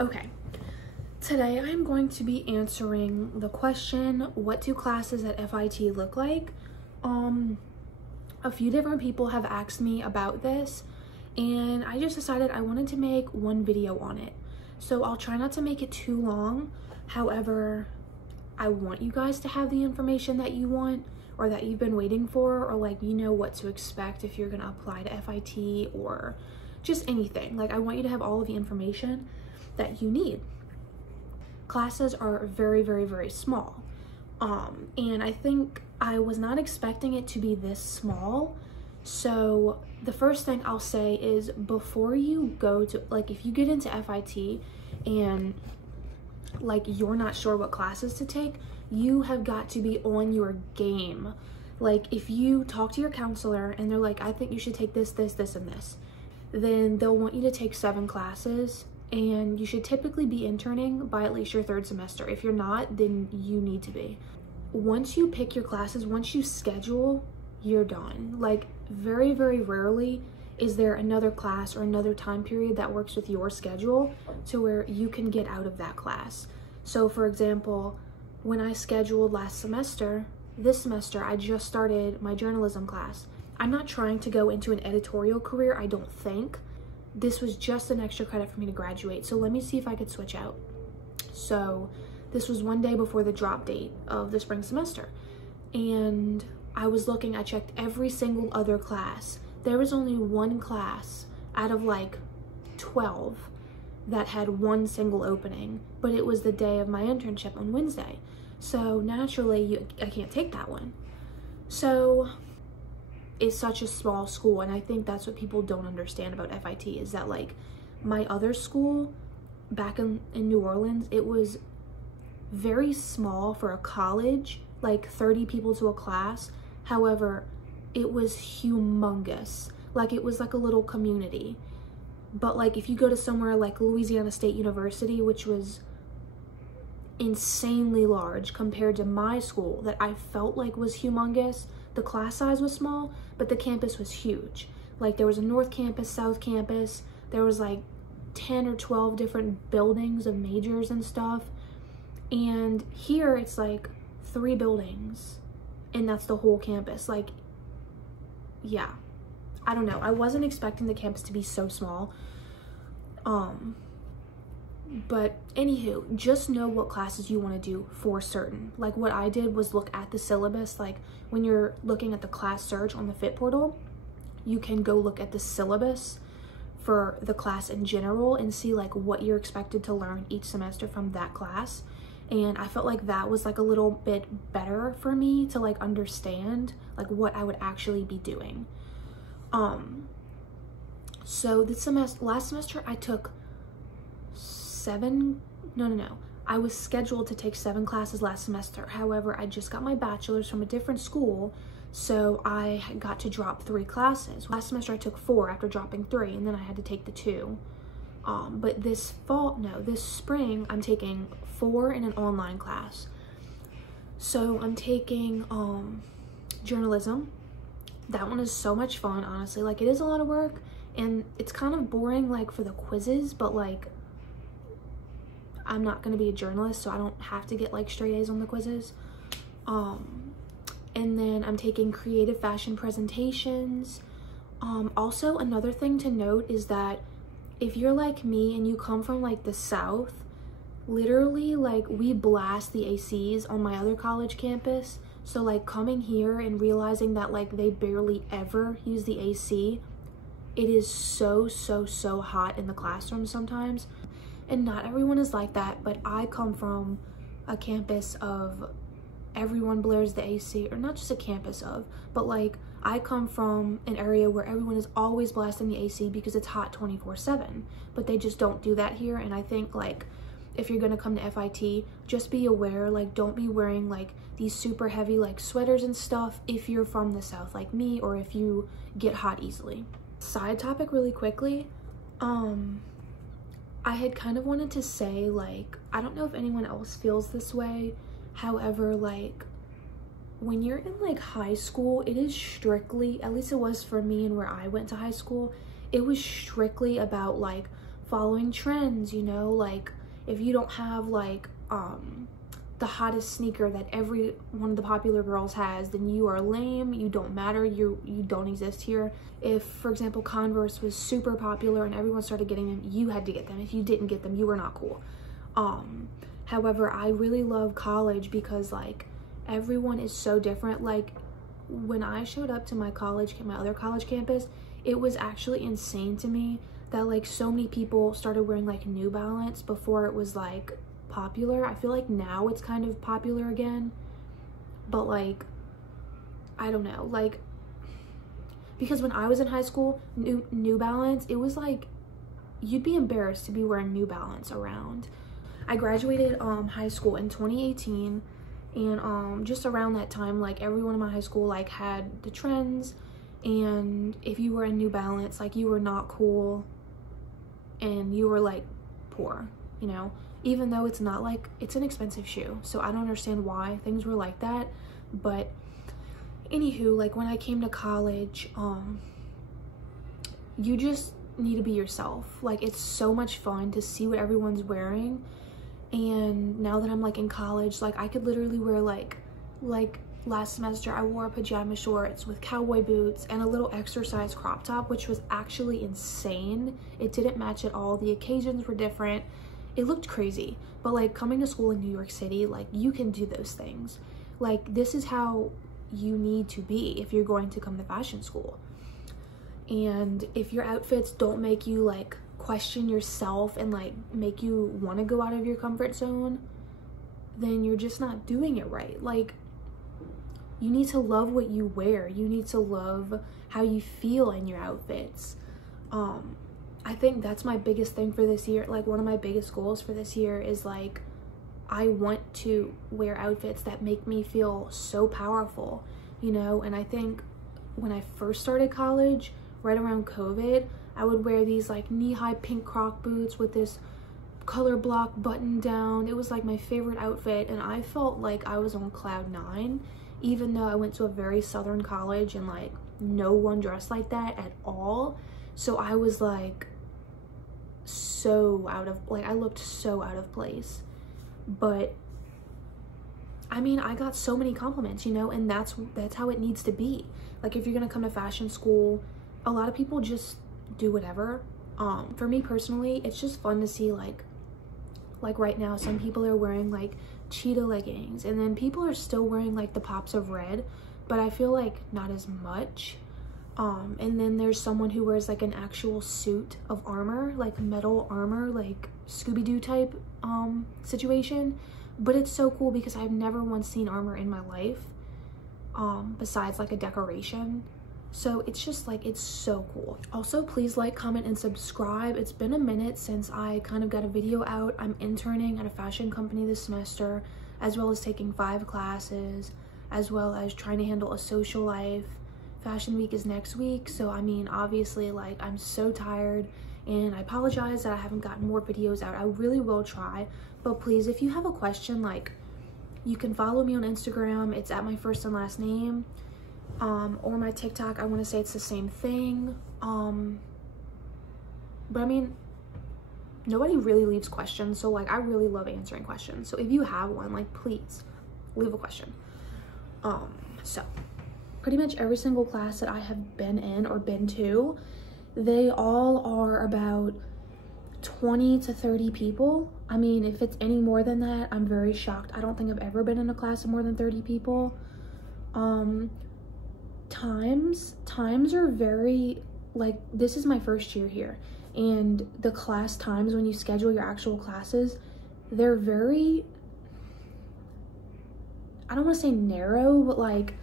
Okay, today I'm going to be answering the question, what do classes at FIT look like? A few different people have asked me about this, and I just decided I wanted to make one video on it. So I'll try not to make it too long. However, I want you guys to have the information that you want or that you've been waiting for, or like you know what to expect if you're gonna apply to FIT or just anything. Like I want you to have all of the information that you need. Classes are very, very, very small. And I think I was not expecting it to be this small. So the first thing I'll say is before you go to, like if you get into FIT and like you're not sure what classes to take, you have got to be on your game. Like if you talk to your counselor and they're like, I think you should take this, this, this, and this, then they'll want you to take 7 classes, and you should typically be interning by at least your 3rd semester. If you're not, then you need to be. Once you pick your classes, once you schedule, you're done. Like very, very rarely is there another class or another time period that works with your schedule to where you can get out of that class. So for example, when I scheduled last semester, this semester I just started my journalism class. I'm not trying to go into an editorial career, I don't think. This was just an extra credit for me to graduate. So let me see if I could switch out. So this was one day before the drop date of the spring semester. And I was looking, I checked every single other class. There was only one class out of like 12 that had one single opening, but it was the day of my internship on Wednesday. So naturally, I can't take that one. So it's such a small school, and I think that's what people don't understand about FIT is that like my other school back in New Orleans, it was very small for a college, like 30 people to a class. However, it was humongous. Like it was like a little community. But like if you go to somewhere like Louisiana State University, which was insanely large compared to my school that I felt like was humongous, the class size was small, but the campus was huge. Like there was a North Campus, South Campus, there was like 10 or 12 different buildings of majors and stuff. And here it's like 3 buildings and that's the whole campus. Like, yeah, I don't know. I wasn't expecting the campus to be so small. But anywho, just know what classes you want to do for certain. Like what I did was look at the syllabus. Like when you're looking at the class search on the FIT portal, you can go look at the syllabus for the class in general and see like what you're expected to learn each semester from that class. And I felt like that was like a little bit better for me to like understand like what I would actually be doing. So this semester, last semester I took I was scheduled to take 7 classes last semester. However, I just got my bachelor's from a different school, so I got to drop 3 classes. Last semester I took 4 after dropping 3, and then I had to take the 2. But this spring I'm taking 4 in an online class. So I'm taking journalism. That one is so much fun, honestly. Like it is a lot of work and it's kind of boring like for the quizzes, but like I'm not going to be a journalist, so I don't have to get like straight A's on the quizzes. And then I'm taking creative fashion presentations. Also another thing to note is that if you're like me and you come from like the South, literally like we blast the ACs on my other college campus. So like coming here and realizing that like they barely ever use the AC, it is so hot in the classroom sometimes. And not everyone is like that, but I come from a campus of everyone blares the AC, or not just a campus of, but like I come from an area where everyone is always blasting the AC because it's hot 24/7, but they just don't do that here. And I think like if you're gonna come to FIT, just be aware, like don't be wearing like these super heavy like sweaters and stuff if you're from the South like me, or if you get hot easily. Side topic really quickly, I had kind of wanted to say, like, I don't know if anyone else feels this way. However, like, when you're in, like, high school, it is strictly, at least it was for me and where I went to high school, it was strictly about, like, following trends, you know, like if you don't have like the hottest sneaker that every one of the popular girls has, then you are lame, you don't matter, you don't exist here. If, for example, Converse was super popular and everyone started getting them, you had to get them. If you didn't get them, you were not cool. However, I really love college because like everyone is so different. Like when I showed up to my other college campus, it was actually insane to me that like so many people started wearing like New Balance before it was like popular. I feel like now it's kind of popular again, but like I don't know, like because when I was in high school, New Balance, it was like you'd be embarrassed to be wearing New Balance around. I graduated high school in 2018, and just around that time, like everyone in my high school like had the trends, and if you were in New Balance, like you were not cool and you were like poor, you know, even though it's not like, it's an expensive shoe. So I don't understand why things were like that. But anywho, like when I came to college, you just need to be yourself. Like it's so much fun to see what everyone's wearing. And now that I'm like in college, like I could literally wear like last semester I wore pajama shorts with cowboy boots and a little exercise crop top, which was actually insane. It didn't match at all. The occasions were different. It looked crazy. But like coming to school in New York City, like you can do those things. Like this is how you need to be if you're going to come to fashion school. And if your outfits don't make you like question yourself and like make you want to go out of your comfort zone, then you're just not doing it right. Like you need to love what you wear. You need to love how you feel in your outfits. I think that's my biggest thing for this year. Like one of my biggest goals for this year is like I want to wear outfits that make me feel so powerful, you know. And I think when I first started college, right around COVID, I would wear these like knee-high pink croc boots with this color block button down. It was like my favorite outfit, and I felt like I was on cloud 9, even though I went to a very southern college and like no one dressed like that at all. So I was like so I looked so out of place. But I mean, I got so many compliments, you know, and that's how it needs to be. Like if you're gonna come to fashion school, a lot of people just do whatever. For me personally, it's just fun to see like right now some people are wearing like cheetah leggings, and then people are still wearing like the pops of red, but I feel like not as much. And then there's someone who wears like an actual suit of armor, like metal armor, like Scooby-Doo type situation. But it's so cool because I've never once seen armor in my life, besides like a decoration. So it's just like, it's so cool. Also, please like, comment, and subscribe. It's been a minute since I kind of got a video out. I'm interning at a fashion company this semester, as well as taking 5 classes, as well as trying to handle a social life. Fashion week is next week, so I mean, obviously, like, I'm so tired, and I apologize that I haven't gotten more videos out. I really will try, but please, if you have a question, like, you can follow me on Instagram. It's at my first and last name. Or my TikTok, I want to say it's the same thing. But I mean, nobody really leaves questions, so like I really love answering questions. So if you have one, like please leave a question. So pretty much every single class that I have been in or been to, they all are about 20 to 30 people. I mean, if it's any more than that, I'm very shocked. I don't think I've ever been in a class of more than 30 people. Times are very, like, this is my first year here, and the class times when you schedule your actual classes, they're very, I don't want to say narrow, but like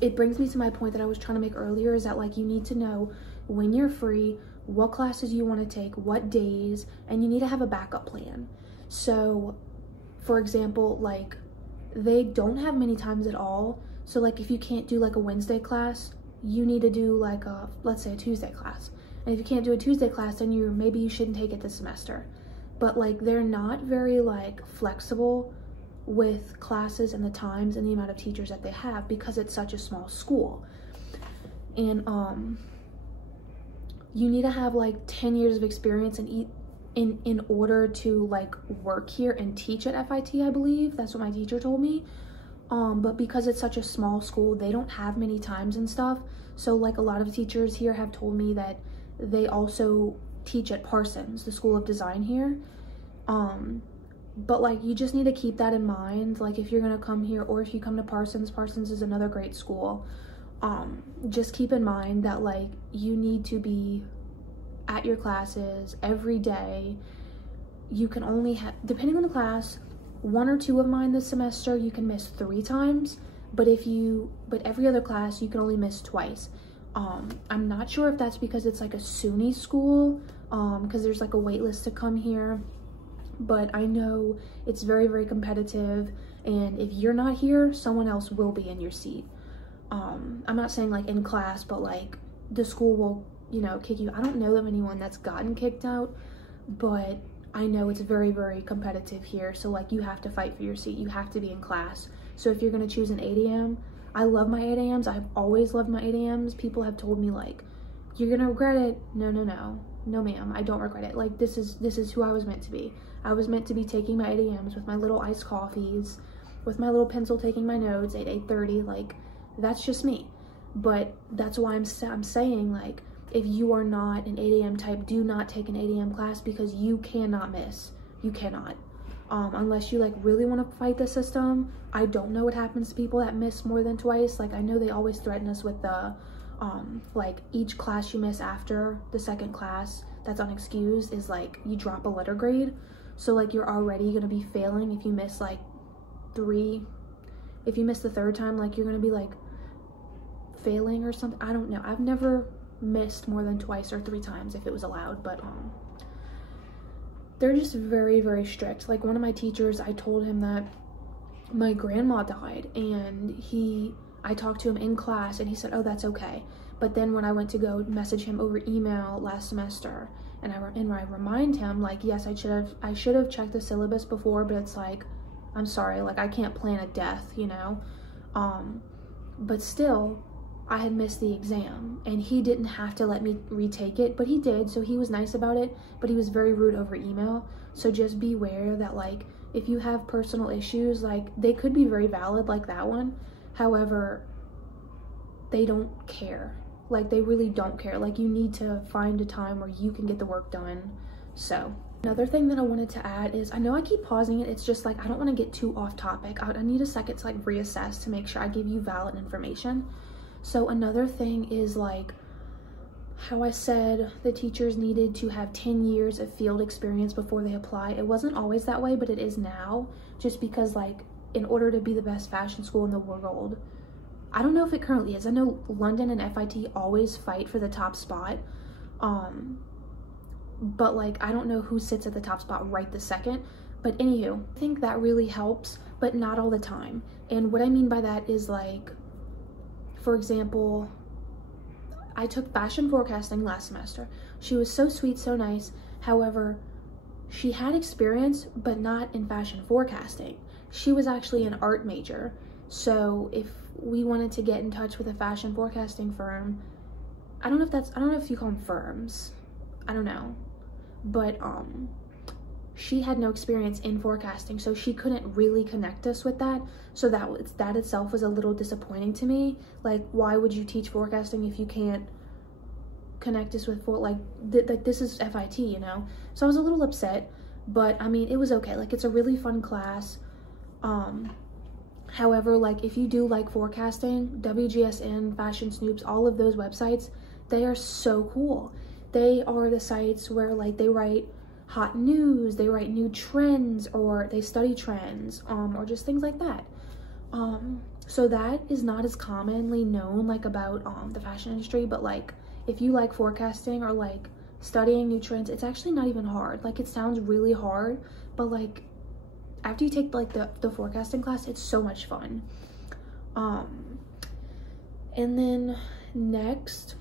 it brings me to my point that I was trying to make earlier, is that like you need to know when you're free, what classes you want to take, what days, and you need to have a backup plan. So for example, like they don't have many times at all. So like if you can't do like a Wednesday class, you need to do like a, let's say a Tuesday class. And if you can't do a Tuesday class, then maybe you shouldn't take it this semester. But like they're not very like flexible with classes and the times and the amount of teachers that they have, because it's such a small school. And you need to have like 10 years of experience in order to like work here and teach at FIT, I believe. That's what my teacher told me. But because it's such a small school, they don't have many times and stuff. So like a lot of teachers here have told me that they also teach at Parsons, the School of Design here. But like you just need to keep that in mind. Like if you're gonna come here, or if you come to Parsons, Parsons is another great school. Just keep in mind that like you need to be at your classes every day. You can only have, depending on the class, 1 or 2 of mine this semester you can miss 3 times, but every other class you can only miss twice. I'm not sure if that's because it's like a SUNY school, because there's like a wait list to come here, but I know it's very, very competitive, and if you're not here, someone else will be in your seat. I'm not saying like in class, but like the school will, you know, kick you. I don't know of anyone that's gotten kicked out, but I know it's very, very competitive here. So like you have to fight for your seat. You have to be in class. So if you're going to choose an 8 a.m., I love my 8 a.m.s. I've always loved my 8 a.m.s. People have told me like, you're going to regret it. No, ma'am, I don't regret it. Like this is who I was meant to be. I was meant to be taking my 8 a.m.s with my little iced coffees, with my little pencil taking my notes at 8:30. Like that's just me. But that's why I'm saying like, if you are not an 8 a.m. type, do not take an 8 a.m. class, because you cannot miss. You cannot. Unless you like really want to fight the system. I don't know what happens to people that miss more than twice. Like I know they always threaten us with the like each class you miss after the second class that's unexcused is like you drop a letter grade. So like you're already gonna be failing if you miss like 3. If you miss the 3rd time, like you're gonna be like failing or something. I don't know. I've never missed more than 2 or 3 times if it was allowed, but they're just very, very strict. Like one of my teachers, I told him that my grandma died, and I talked to him in class and he said, oh, that's okay. But then when I went to go message him over email last semester, and I remind him like, yes, I should have checked the syllabus before, but it's like, I'm sorry, like I can't plan a death, you know. But still, I had missed the exam, and he didn't have to let me retake it, but he did, so he was nice about it, but he was very rude over email. So just beware that like if you have personal issues, like they could be very valid, like that one. However, they don't care. Like they really don't care. Like you need to find a time where you can get the work done. So another thing that I wanted to add is, I know I keep pausing it, it's just like I don't want to get too off topic. I need a second to like reassess to make sure I give you valid information. So another thing is like how I said the teachers needed to have 10 years of field experience before they apply. It wasn't always that way, but it is now, just because like in order to be the best fashion school in the world, I don't know if it currently is. I know London and FIT always fight for the top spot. But like I don't know who sits at the top spot right this second. But anywho, I think that really helps, but not all the time. And what I mean by that is like, for example, I took fashion forecasting last semester. She was so sweet, so nice. However, she had experience, but not in fashion forecasting. She was actually an art major. So if we wanted to get in touch with a fashion forecasting firm, I don't know if you call them firms. I don't know. But she had no experience in forecasting, so she couldn't really connect us with that. So that itself was a little disappointing to me. Like, why would you teach forecasting if you can't connect us with like this is FIT, you know? So I was a little upset, but I mean, it was okay. Like, it's a really fun class. However, like if you do like forecasting, WGSN, Fashion Snoops, all of those websites, they are so cool. They are the sites where like they write hot news, they write new trends, or they study trends, or just things like that. So that is not as commonly known like about the fashion industry, but like if you like forecasting or like studying new trends, it's actually not even hard. Like, it sounds really hard, but like after you take like the forecasting class, it's so much fun. And then next,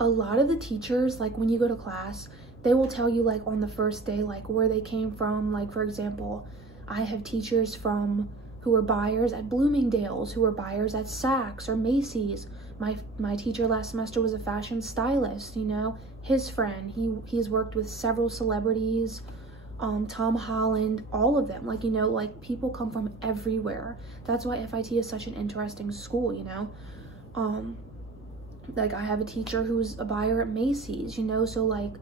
a lot of the teachers, like when you go to class, they will tell you like on the first day like where they came from. Like, for example, I have teachers who were buyers at Bloomingdale's, who were buyers at Saks or Macy's, My teacher last semester was a fashion stylist, you know. His friend, he's worked with several celebrities, Tom Holland, all of them. Like, you know, like people come from everywhere. That's why FIT is such an interesting school, you know. Like I have a teacher who's a buyer at Macy's, you know, so like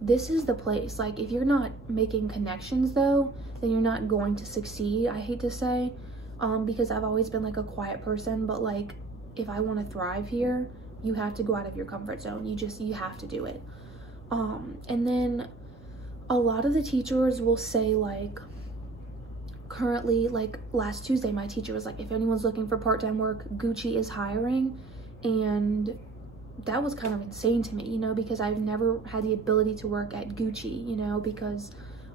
this is the place. Like if you're not making connections though, then you're not going to succeed, I hate to say, because I've always been like a quiet person, but like if I want to thrive here, you have to go out of your comfort zone. You have to do it. And then a lot of the teachers will say like, currently, like last Tuesday, my teacher was like, if anyone's looking for part-time work, Gucci is hiring. And that was kind of insane to me, you know, because I've never had the ability to work at Gucci, you know, because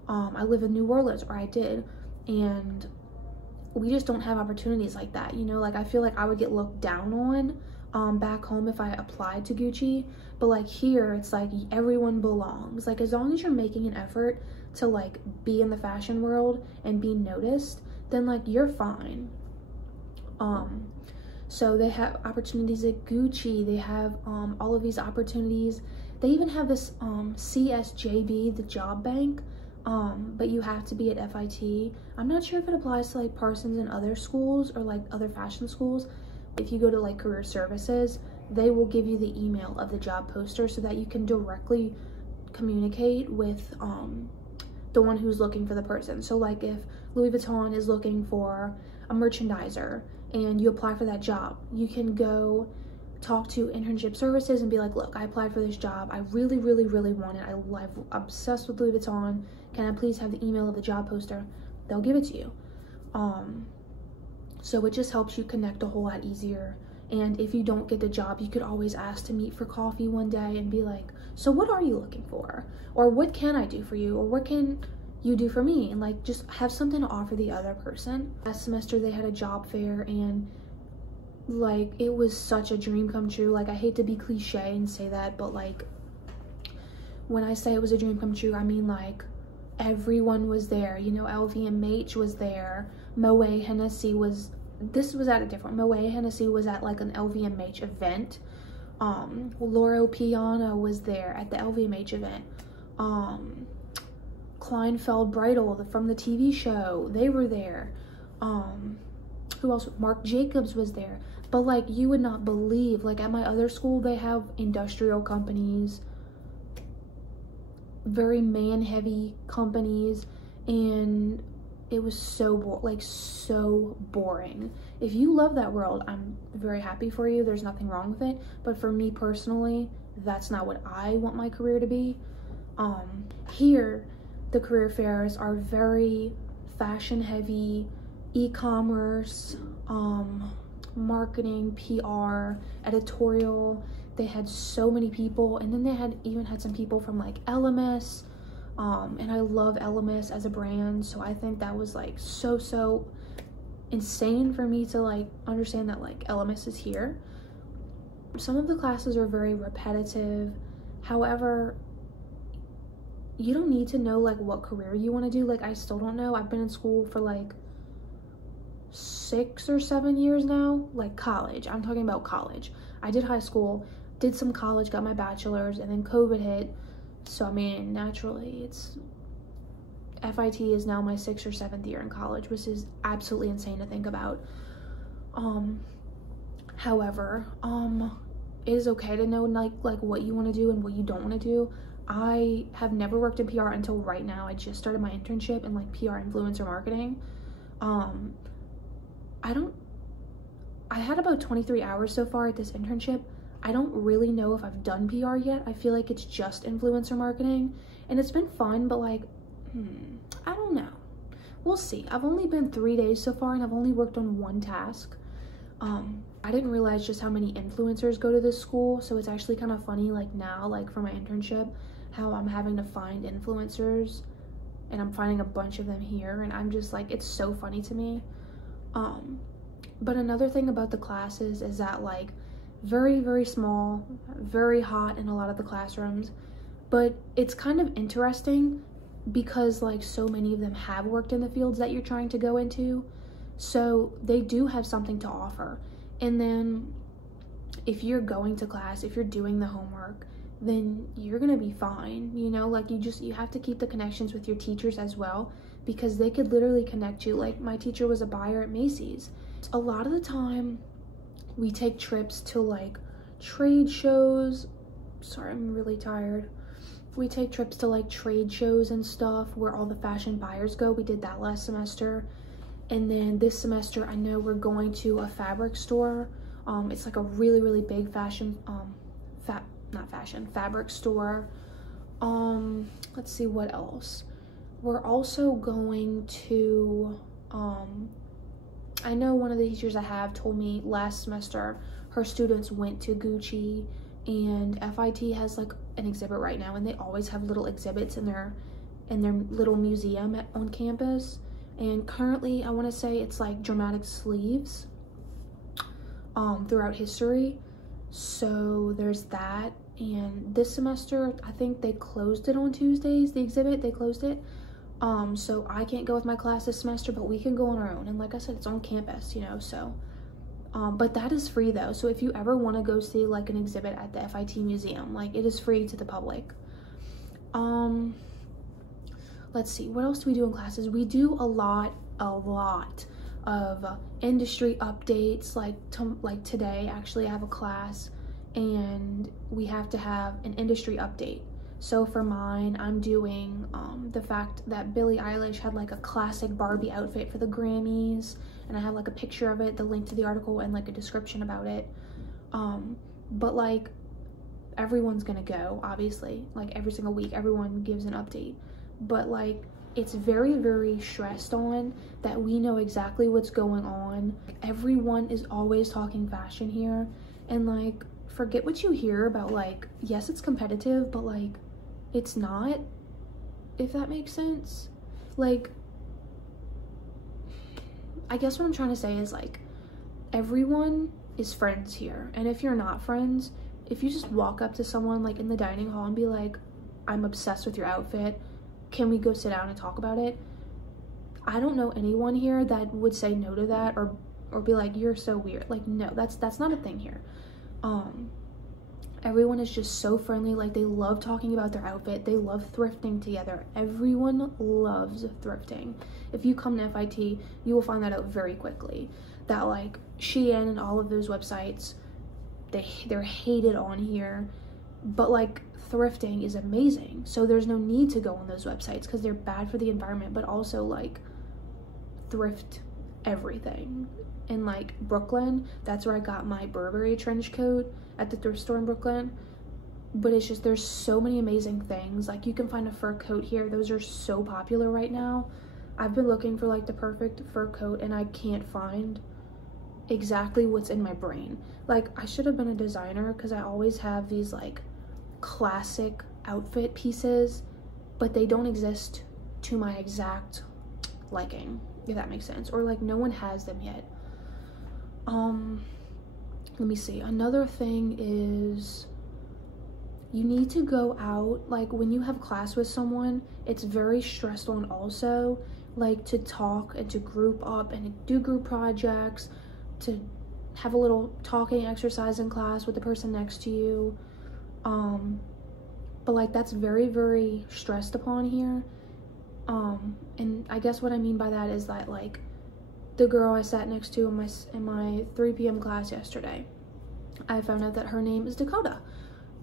I live in New Orleans, or I did, and we just don't have opportunities like that, you know. Like I feel like I would get looked down on back home if I applied to Gucci, but like here it's like everyone belongs. Like as long as you're making an effort to like be in the fashion world and be noticed, then like you're fine. So they have opportunities at Gucci, they have all of these opportunities. They even have this CSJB, the job bank, but you have to be at FIT. I'm not sure if it applies to like Parsons and other schools or like other fashion schools. If you go to like career services, they will give you the email of the job poster so that you can directly communicate with the one who's looking for the person. So like if Louis Vuitton is looking for a merchandiser and you apply for that job, you can go talk to internship services and be like, look, I applied for this job, I really want it, I'm obsessed with Louis Vuitton, can I please have the email of the job poster? They'll give it to you. So it just helps you connect a whole lot easier. And if you don't get the job, you could always ask to meet for coffee one day and be like, so what are you looking for? Or what can I do for you? Or what can you do for me? And like just have something to offer the other person. Last semester they had a job fair, and like it was such a dream come true. Like I hate to be cliche and say that, but like when I say it was a dream come true, I mean like everyone was there. You know, LVMH was there, Moet Hennessy was, this was at a different, Moet Hennessy was at like an LVMH event. Loro Piana was there at the LVMH event. Kleinfeld Bridal from the TV show, they were there. Who else? Marc Jacobs was there. But like you would not believe, like at my other school they have industrial companies, very man heavy companies, and it was so so boring. If you love that world, I'm very happy for you, there's nothing wrong with it, but for me personally, that's not what I want my career to be. Here the career fairs are very fashion heavy, e-commerce, marketing, PR, editorial. They had so many people, and then they even had some people from like LMS, and I love LMS as a brand, so I think that was like so insane for me to like understand that like LMS is here. Some of the classes are very repetitive. However, you don't need to know like what career you want to do. Like I still don't know. I've been in school for like 6 or 7 years now. Like college, I'm talking about college. I did high school, did some college, got my bachelor's, and then COVID hit. So I mean, naturally it's, FIT is now my 6th or 7th year in college, which is absolutely insane to think about. However, it is okay to know like what you want to do and what you don't want to do. I have never worked in PR until right now. I just started my internship in like PR influencer marketing. I had about 23 hours so far at this internship. I don't really know if I've done PR yet. I feel like it's just influencer marketing, and it's been fun, but like, I don't know. We'll see. I've only been 3 days so far, and I've only worked on one task. I didn't realize just how many influencers go to this school, so it's actually kind of funny like now, like for my internship, how I'm having to find influencers, and I'm finding a bunch of them here, and I'm just like, it's so funny to me. But another thing about the classes is that like very small, very hot in a lot of the classrooms, but it's kind of interesting because like so many of them have worked in the fields that you're trying to go into, so they do have something to offer. And then if you're going to class, if you're doing the homework, then you're gonna be fine, you know? Like, you have to keep the connections with your teachers as well, because they could literally connect you. Like, my teacher was a buyer at Macy's. A lot of the time we take trips to like trade shows. Sorry, I'm really tired. We take trips to like trade shows and stuff where all the fashion buyers go. We did that last semester. And then this semester, I know we're going to a fabric store. It's like a really, really big fashion, fabric store. Let's see what else. We're also going to, I know one of the teachers I have told me last semester, her students went to Gucci, and FIT has like an exhibit right now, and they always have little exhibits in their little museum on campus. And currently, I want to say it's like dramatic sleeves throughout history. So there's that. And this semester, I think they closed it on Tuesdays, the exhibit, they closed it. So I can't go with my class this semester, but we can go on our own. And like I said, it's on campus, you know, so. But that is free though. So if you ever want to go see like an exhibit at the FIT museum, like it is free to the public. Let's see, what else do we do in classes? We do a lot of industry updates. Like today, actually, I have a class and we have to have an industry update. So for mine, I'm doing the fact that Billie Eilish had like a classic Barbie outfit for the Grammys, and I have like a picture of it, the link to the article, and like a description about it. But like everyone's gonna go, obviously, like every single week, everyone gives an update. But like it's very, very stressed on that we know exactly what's going on. Everyone is always talking fashion here, and like forget what you hear about, like, yes, it's competitive, but like it's not, if that makes sense. Like, I guess what I'm trying to say is like everyone is friends here, and if you're not friends, if you just walk up to someone like in the dining hall and be like, I'm obsessed with your outfit, can we go sit down and talk about it? I don't know anyone here that would say no to that, or be like, you're so weird. Like, no, that's not a thing here. Everyone is just so friendly. Like, they love talking about their outfit. They love thrifting together. Everyone loves thrifting. If you come to FIT, you will find that out very quickly, that like Shein and all of those websites, they're hated on here, but like thrifting is amazing. So there's no need to go on those websites because they're bad for the environment, but also like thrift everything. In like Brooklyn, that's where I got my Burberry trench coat, at the thrift store in Brooklyn. But it's just, there's so many amazing things. Like, you can find a fur coat here. Those are so popular right now. I've been looking for like the perfect fur coat, and I can't find exactly what's in my brain. Like, I should have been a designer, because I always have these like classic outfit pieces, but they don't exist to my exact liking, if that makes sense, or like no one has them yet. Let me see, another thing is you need to go out. Like, when you have class with someone, it's very stressed on also, like to talk and to group up and do group projects, to have a little talking exercise in class with the person next to you. But like that's very, very stressed upon here. And I guess what I mean by that is that like the girl I sat next to in my 3 p.m. class yesterday, I found out that her name is Dakota.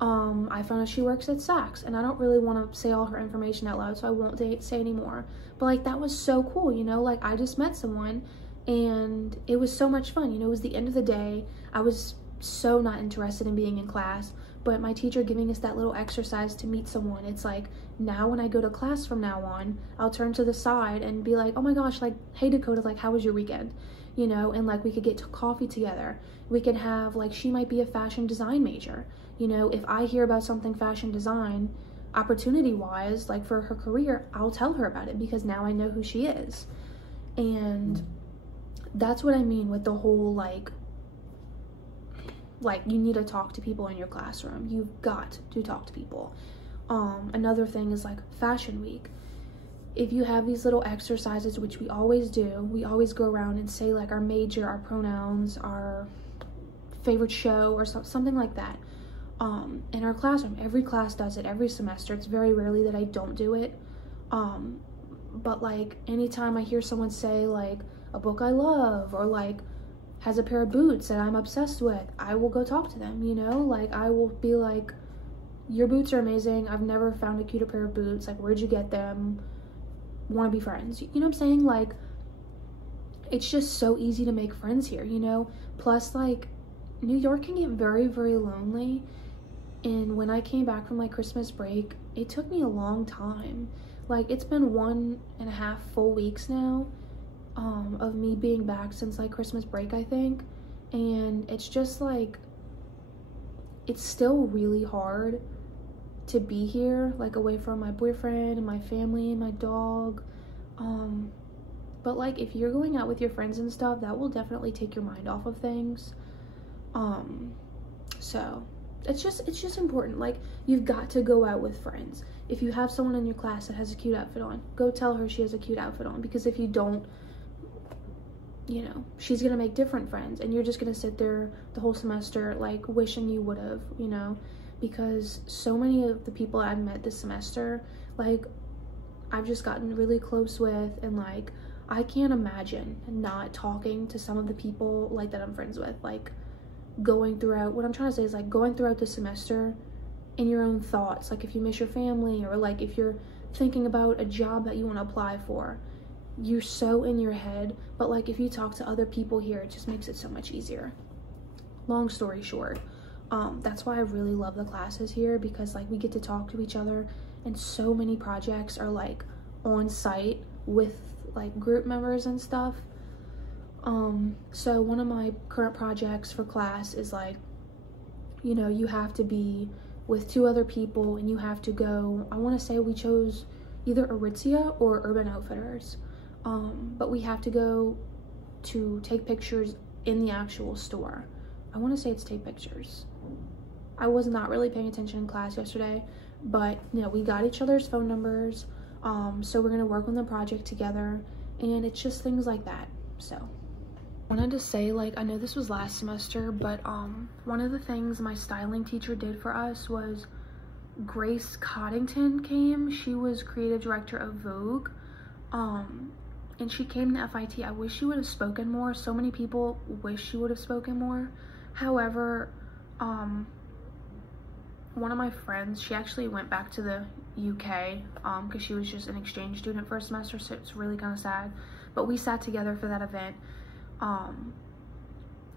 I found out she works at Saks, and I don't really want to say all her information out loud, so I won't say anymore. But like that was so cool, you know, like I just met someone and it was so much fun. You know, it was the end of the day. I was so not interested in being in class, but my teacher giving us that little exercise to meet someone, it's like, now when I go to class from now on, I'll turn to the side and be like, oh my gosh, like, hey Dakota, like, how was your weekend? You know, and like we could get to coffee together. We could have, like, she might be a fashion design major. You know, if I hear about something fashion design, opportunity-wise, like for her career, I'll tell her about it because now I know who she is. And that's what I mean with the whole, like you need to talk to people in your classroom. You've got to talk to people. Another thing is like fashion week. If you have these little exercises, which we always do, we always go around and say like our major, our pronouns, our favorite show or something like that. In our classroom, every class does it every semester. It's very rarely that I don't do it. But like anytime I hear someone say like a book I love, or like has a pair of boots that I'm obsessed with, I will go talk to them, you know? Like I will be like, your boots are amazing. I've never found a cuter pair of boots. Like, where'd you get them? Want to be friends? You know what I'm saying? Like, it's just so easy to make friends here, you know? Plus, like, New York can get very, very lonely. And when I came back from like Christmas break, it took me a long time. Like, it's been 1.5 full weeks now of me being back since like Christmas break, I think. And it's just like, it's still really hard to be here, like away from my boyfriend and my family and my dog. But like, if you're going out with your friends and stuff, that will definitely take your mind off of things. So it's just important. Like, you've got to go out with friends. If you have someone in your class that has a cute outfit on, go tell her she has a cute outfit on, because if you don't, you know, she's gonna make different friends, and you're just gonna sit there the whole semester like wishing you would have, you know, because so many of the people I've met this semester, like, I've just gotten really close with, and like, I can't imagine not talking to some of the people like that I'm friends with. Like, going throughout, what I'm trying to say is like going throughout the semester in your own thoughts, like if you miss your family, or like if you're thinking about a job that you want to apply for, you're so in your head. But like, if you talk to other people here, it just makes it so much easier. Long story short, that's why I really love the classes here, because like we get to talk to each other, and so many projects are like on site with like group members and stuff. So one of my current projects for class is like, you know, you have to be with 2 other people, and you have to go, I want to say we chose either Aritzia or Urban Outfitters, but we have to go to take pictures in the actual store. I want to say it's take pictures. I was not really paying attention in class yesterday, but you know, we got each other's phone numbers, so we're gonna work on the project together, and it's just things like that. So I wanted to say, like, I know this was last semester, but one of the things my styling teacher did for us was Grace Coddington came. She was creative director of Vogue, and she came to FIT. I wish she would have spoken more. So many people wish she would have spoken more. However, one of my friends, she actually went back to the UK because she was just an exchange student for a semester, so it's really kind of sad. But we sat together for that event,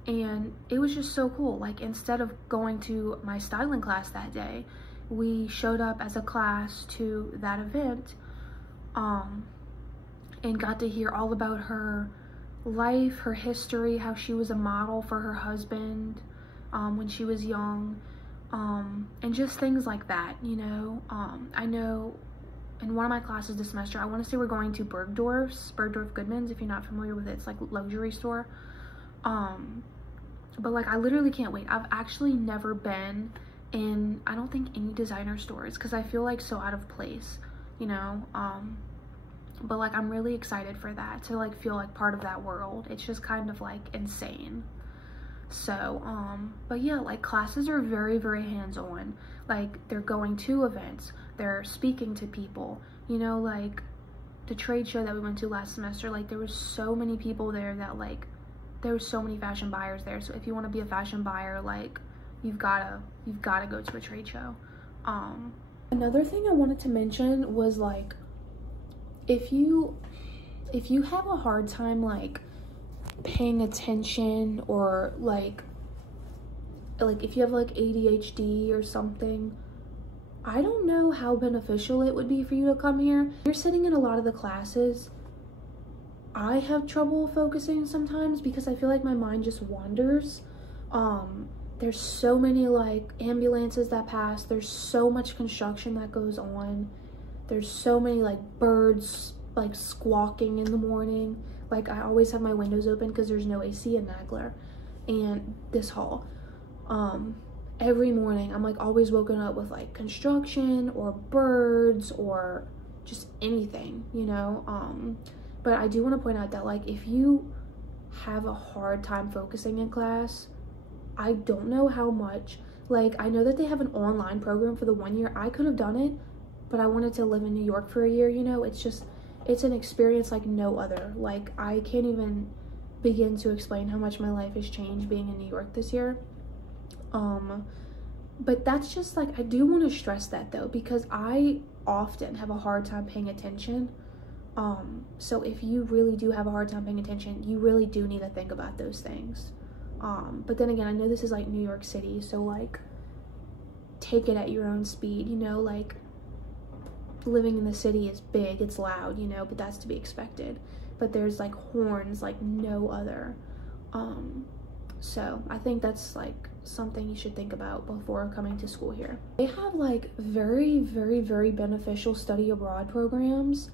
and it was just so cool. Like, instead of going to my styling class that day, we showed up as a class to that event, and got to hear all about her life, her history, how she was a model for her husband when she was young, and just things like that, you know. I know in one of my classes this semester, I want to say we're going to Bergdorf Goodman's. If you're not familiar with it, it's like a luxury store. But like, I literally can't wait. I've actually never been in, I don't think, any designer stores, because I feel like so out of place, you know. But like, I'm really excited for that, to like feel like part of that world. It's just kind of like insane. So but yeah, like, classes are very, very hands-on. Like, they're going to events, they're speaking to people, you know. Like, the trade show that we went to last semester, like, there was so many people there that, like, there was so many fashion buyers there. So if you want to be a fashion buyer, like, you've gotta go to a trade show. Another thing I wanted to mention was, like, if you have a hard time like paying attention, or like if you have like ADHD or something, I don't know how beneficial it would be for you to come here. You're sitting in a lot of the classes. I have trouble focusing sometimes because I feel like my mind just wanders. There's so many like ambulances that pass, there's so much construction that goes on, there's so many like birds like squawking in the morning. Like, I always have my windows open because there's no AC in Nagler and this hall. Every morning I'm like always woken up with like construction or birds or just anything, you know. But I do want to point out that, like, if you have a hard time focusing in class, I don't know how much. Like, I know that they have an online program for the 1 year. I could have done it, but I wanted to live in New York for a year, you know? It's an experience like no other. Like, I can't even begin to explain how much my life has changed being in New York this year. But that's just like, I do want to stress that though, because I often have a hard time paying attention. So if you really do have a hard time paying attention, you really do need to think about those things. But then again, I know this is like New York City, so like, take it at your own speed, you know? Like, living in the city is big, it's loud, you know, but that's to be expected. But there's like horns like no other. So I think that's like something you should think about before coming to school here. They have like very, very, very beneficial study abroad programs.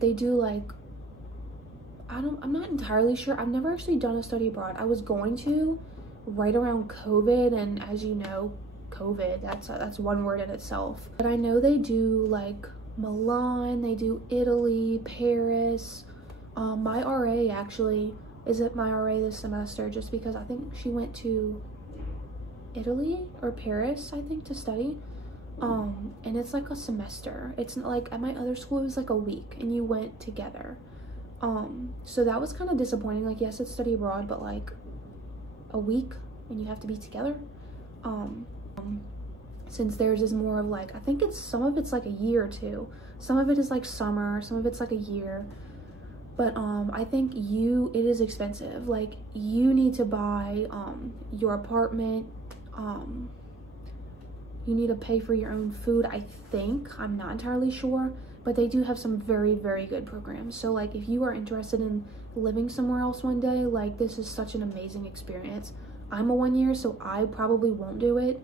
They do like, I'm not entirely sure. I've never actually done a study abroad. I was going to right around COVID, and as you know, COVID, that's one word in itself. But I know they do like Milan, they do Italy, Paris. My RA actually isn't my RA this semester, just because I think she went to Italy or Paris, I think, to study. And it's like a semester. It's not like at my other school, it was like a week and you went together. So that was kind of disappointing. Like, yes, it's study abroad, but like a week and you have to be together. Since theirs is more of like, I think some of it's like a year or two. Some of it is like summer, some of it's like a year. But I think it is expensive. Like, you need to buy your apartment. You need to pay for your own food, I think. I'm not entirely sure, but they do have some very, very good programs. So like, if you are interested in living somewhere else one day, like, this is such an amazing experience. I'm a 1 year, so I probably won't do it.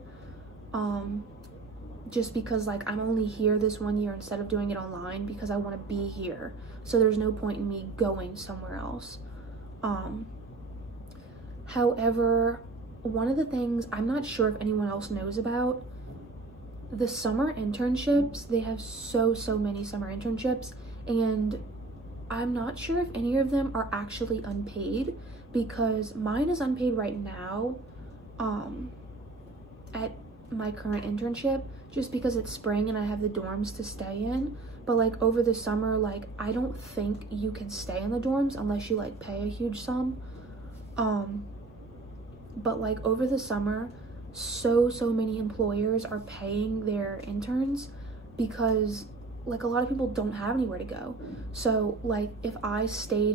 Just because like, I'm only here this 1 year instead of doing it online, because I want to be here. So there's no point in me going somewhere else. However, one of the things I'm not sure if anyone else knows about, the summer internships, they have so many summer internships, and I'm not sure if any of them are actually unpaid, because mine is unpaid right now at my current internship, just because it's spring and I have the dorms to stay in. But like, over the summer, like, I don't think you can stay in the dorms unless you like pay a huge sum. But like, over the summer, so many employers are paying their interns, because like, a lot of people don't have anywhere to go. So like, if I stayed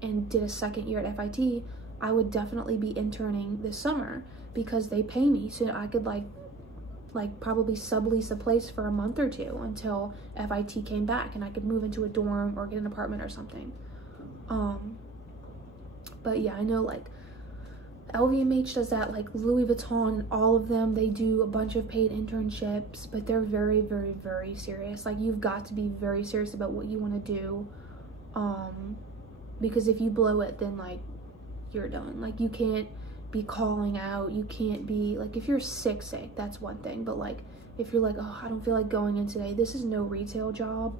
and did a second year at FIT, I would definitely be interning this summer, because they pay me, so I could like probably sublease a place for a month or two until FIT came back and I could move into a dorm or get an apartment or something. But yeah, I know like LVMH does that, like Louis Vuitton, all of them, they do a bunch of paid internships, but they're very, very, very serious. Like, you've got to be very serious about what you want to do, because if you blow it, then like, you're done. Like, you can't be calling out, you can't be like, if you're sick, that's one thing, but like, if you're like, oh, I don't feel like going in today, this is no retail job.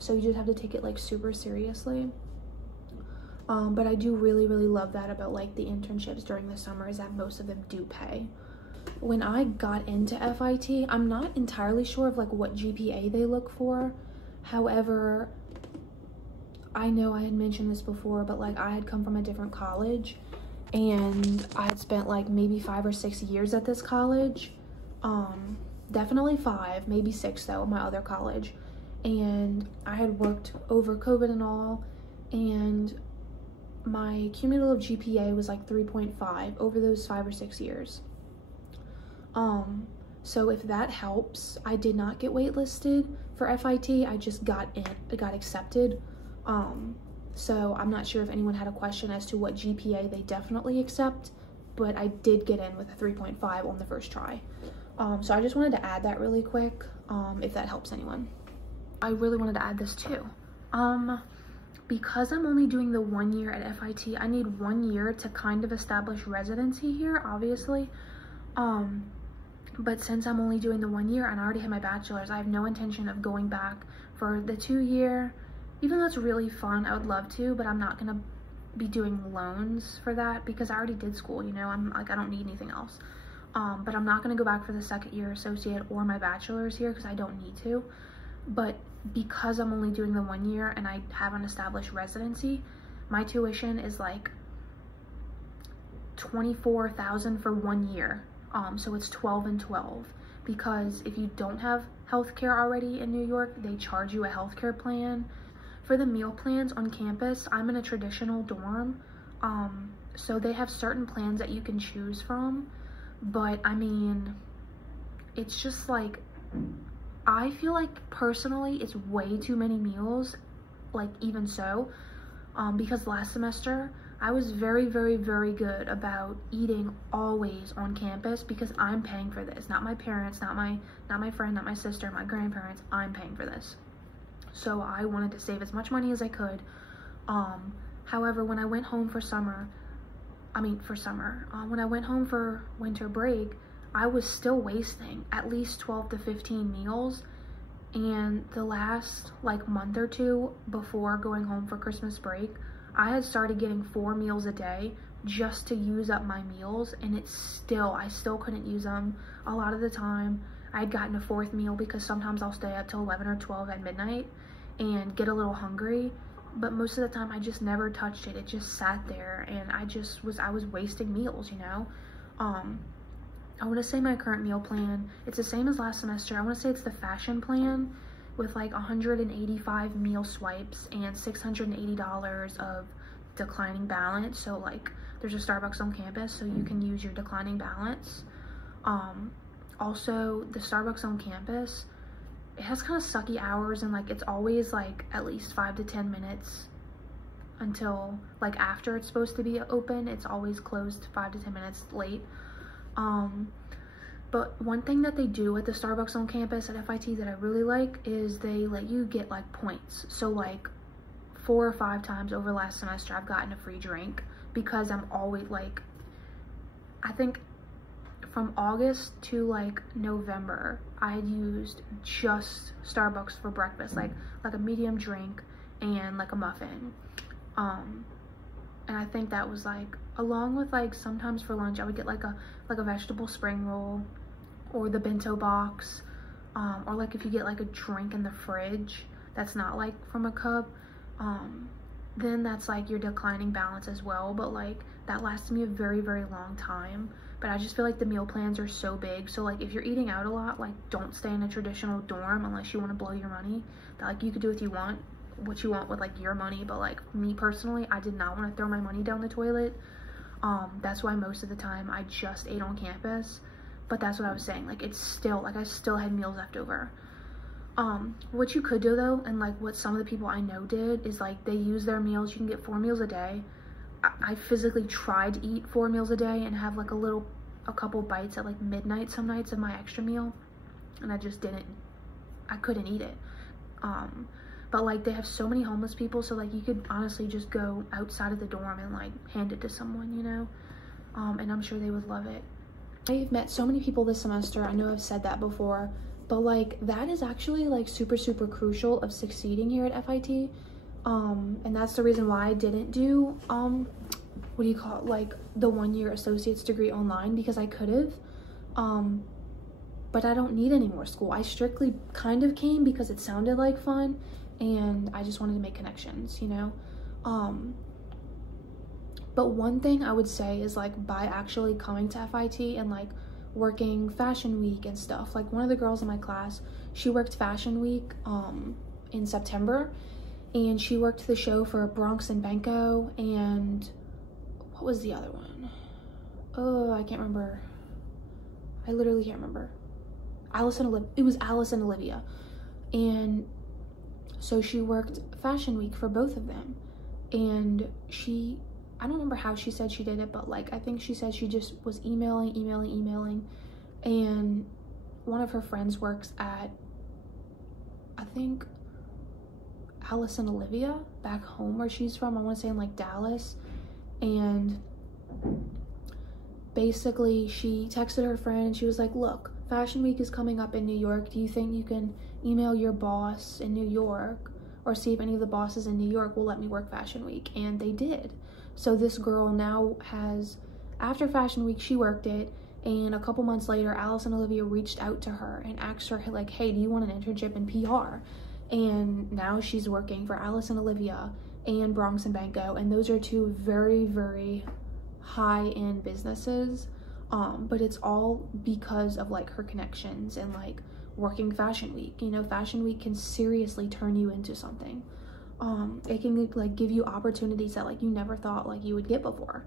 So you just have to take it like super seriously. But I do really, really love that about like the internships during the summer, is that most of them do pay. When I got into FIT, I'm not entirely sure of like what GPA they look for. However, I know I had mentioned this before, but like, I had come from a different college, and I had spent like maybe 5 or 6 years at this college. Definitely 5, maybe 6 though, my other college. And I had worked over COVID and all, and my cumulative GPA was like 3.5 over those 5 or 6 years. So if that helps, I did not get waitlisted for FIT. I just got accepted. So I'm not sure if anyone had a question as to what GPA they definitely accept, but I did get in with a 3.5 on the first try. So I just wanted to add that really quick, if that helps anyone. I really wanted to add this too. Because I'm only doing the 1 year at FIT, I need 1 year to kind of establish residency here, obviously. But since I'm only doing the 1 year and I already have my bachelor's, I have no intention of going back for the 2 year. Even though it's really fun, I would love to, but I'm not gonna be doing loans for that because I already did school, you know. I'm like, I don't need anything else. But I'm not going to go back for the second year associate or my bachelor's here because I don't need to. But because I'm only doing the 1 year and I haven't established residency, my tuition is like $24,000 for 1 year. So it's 12 and 12, because if you don't have healthcare already in New York, they charge you a healthcare plan. For the meal plans on campus, I'm in a traditional dorm, so they have certain plans that you can choose from, but I mean, it's just like, I feel like personally it's way too many meals, like even so, because last semester I was very, very, very good about eating always on campus because I'm paying for this, not my parents, not my friend, not my sister, my grandparents. I'm paying for this. So I wanted to save as much money as I could. However, when I went home for when I went home for winter break, I was still wasting at least 12 to 15 meals. And the last like month or two before going home for Christmas break, I had started getting 4 meals a day just to use up my meals, and I still couldn't use them. A lot of the time I had gotten a 4th meal because sometimes I'll stay up till 11 or 12 at midnight and get a little hungry, but most of the time I just never touched it. It just sat there, and I was wasting meals, you know. I want to say my current meal plan, it's the same as last semester. I want to say it's the fashion plan with like 185 meal swipes and $680 of declining balance. So like there's a Starbucks on campus, so you can use your declining balance. Also the Starbucks on campus, it has kind of sucky hours, and like it's always like at least 5 to 10 minutes until like after it's supposed to be open. It's always closed 5 to 10 minutes late. But one thing that they do at the Starbucks on campus at FIT that I really like is they let you get like points. So like 4 or 5 times over last semester I've gotten a free drink because I'm always like, I think from August to like November I had used just Starbucks for breakfast, like a medium drink and like a muffin. And I think that was like, along with like sometimes for lunch I would get like a vegetable spring roll or the bento box, or like if you get like a drink in the fridge that's not like from a cup, then that's like your declining balance as well. But like that lasted me a very, very long time. But I just feel like the meal plans are so big, so like if you're eating out a lot, like don't stay in a traditional dorm unless you want to blow your money. That like you could do what you want with like your money, but like me personally, I did not want to throw my money down the toilet. That's why most of the time I just ate on campus. But that's what I was saying, like it's still like I still had meals left over. What you could do though, and like what some of the people I know did, is like they use their meals. You can get 4 meals a day. I physically tried to eat 4 meals a day and have like a couple bites at like midnight some nights of my extra meal, and I couldn't eat it. But like they have so many homeless people, so like you could honestly just go outside of the dorm and like hand it to someone, you know. And I'm sure they would love it. I've met so many people this semester. I know I've said that before, but like that is actually like super, super crucial of succeeding here at FIT. And that's the reason why I didn't do what do you call it, like the 1 year associate's degree online, because I could have, but I don't need any more school. I strictly kind of came because it sounded like fun and I just wanted to make connections, you know. But one thing I would say is like by actually coming to FIT and like working fashion week and stuff, like one of the girls in my class, she worked fashion week in September, and she worked the show for Bronx and Benko, and what was the other one? Oh, I can't remember. I literally can't remember. It was Alice and Olivia. And so she worked fashion week for both of them, and I don't remember how she said she did it, but like I think she said she just was emailing, and one of her friends works at, I think, Alice and Olivia back home where she's from. I want to say in like Dallas. And basically she texted her friend and she was like, look, fashion week is coming up in New York. Do you think you can email your boss in New York or see if any of the bosses in New York will let me work fashion week? And they did. So this girl now has, after Fashion Week, she worked it, and a couple months later, Alice and Olivia reached out to her and asked her, like, hey, do you want an internship in PR? And now she's working for Alice and Olivia and Bronx and Banco, and those are two very, very high-end businesses. But it's all because of like her connections and like working Fashion Week. You know, Fashion Week can seriously turn you into something. It can like give you opportunities that like you never thought like you would get before.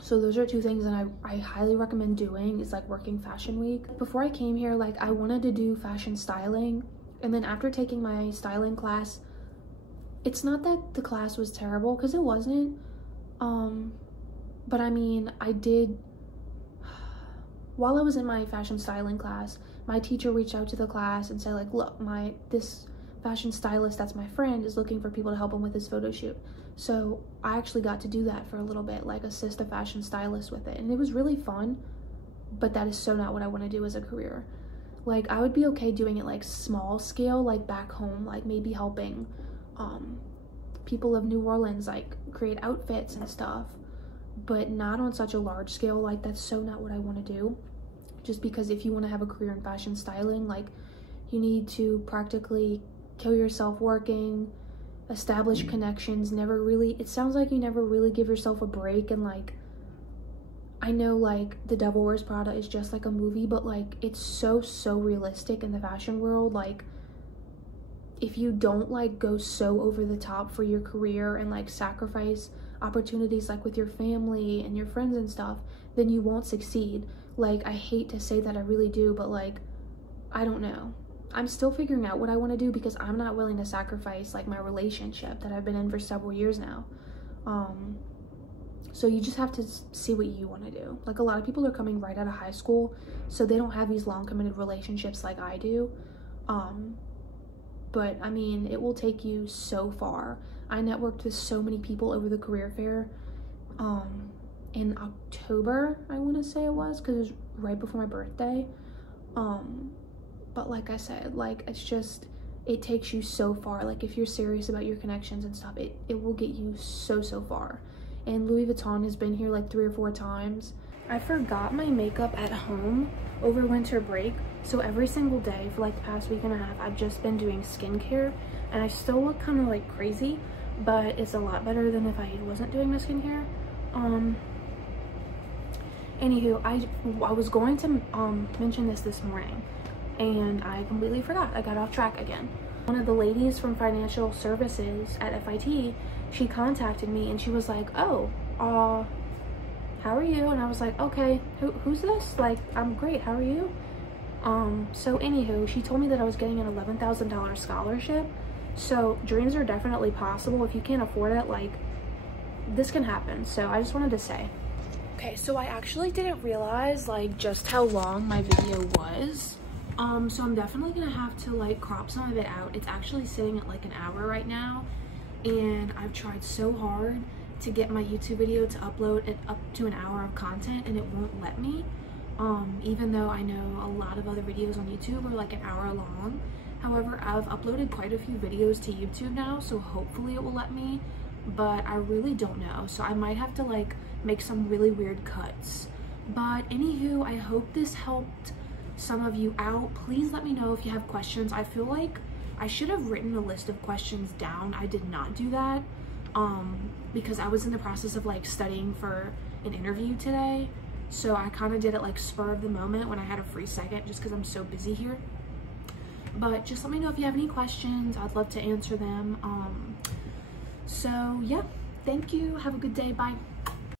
So those are two things that I highly recommend doing, is like working Fashion Week. Before I came here, like I wanted to do fashion styling, and then after taking my styling class, it's not that the class was terrible, because it wasn't. But I mean, I did, while I was in my fashion styling class, my teacher reached out to the class and said like, look, this fashion stylist that's my friend is looking for people to help him with his photo shoot. So I actually got to do that for a little bit, like assist a fashion stylist with it. And it was really fun, but that is so not what I want to do as a career. Like I would be okay doing it like small scale, like back home, like maybe helping people of New Orleans like create outfits and stuff, but not on such a large scale. Like that's so not what I want to do. Just because if you want to have a career in fashion styling, like you need to practically kill yourself working, establish connections, it sounds like you never really give yourself a break. And like I know like The Devil Wears Prada is just like a movie, but like it's so realistic in the fashion world. Like if you don't like go so over the top for your career and like sacrifice opportunities like with your family and your friends and stuff, then you won't succeed. Like I hate to say that, I really do, but like I don't know, I'm still figuring out what I want to do, because I'm not willing to sacrifice like my relationship that I've been in for several years now. So you just have to see what you want to do. Like a lot of people are coming right out of high school, so they don't have these long committed relationships like I do. But I mean, it will take you so far. I networked with so many people over the career fair in October, I want to say it was, because it was right before my birthday. But like I said, like it's just, it takes you so far. Like if you're serious about your connections and stuff, it will get you so far. And Louis Vuitton has been here like 3 or 4 times. I forgot my makeup at home over winter break, so every single day for like the past week and a half I've just been doing skincare, and I still look kind of like crazy, but it's a lot better than if I wasn't doing my skincare. Anywho, I was going to mention this morning, and I completely forgot. I got off track again. One of the ladies from financial services at FIT, she contacted me and she was like, oh, how are you? And I was like, okay, who's this? Like, I'm great, how are you? So anywho, she told me that I was getting an $11,000 scholarship. So dreams are definitely possible. If you can't afford it, like, this can happen. So I just wanted to say. Okay, so I actually didn't realize like just how long my video was. So I'm definitely gonna have to like crop some of it out. It's actually sitting at like an hour right now, and I've tried so hard to get my YouTube video to upload it up to an hour of content, and it won't let me. Even though I know a lot of other videos on YouTube are like an hour long. However, I've uploaded quite a few videos to YouTube now, so hopefully it will let me, but I really don't know. So I might have to like make some really weird cuts. But anywho, I hope this helped some of you out. Please let me know if you have questions. I feel like I should have written a list of questions down. I did not do that because I was in the process of like studying for an interview today. So I kind of did it like spur of the moment when I had a free second, just because I'm so busy here. But just let me know if you have any questions. I'd love to answer them. So yeah, thank you. Have a good day. Bye.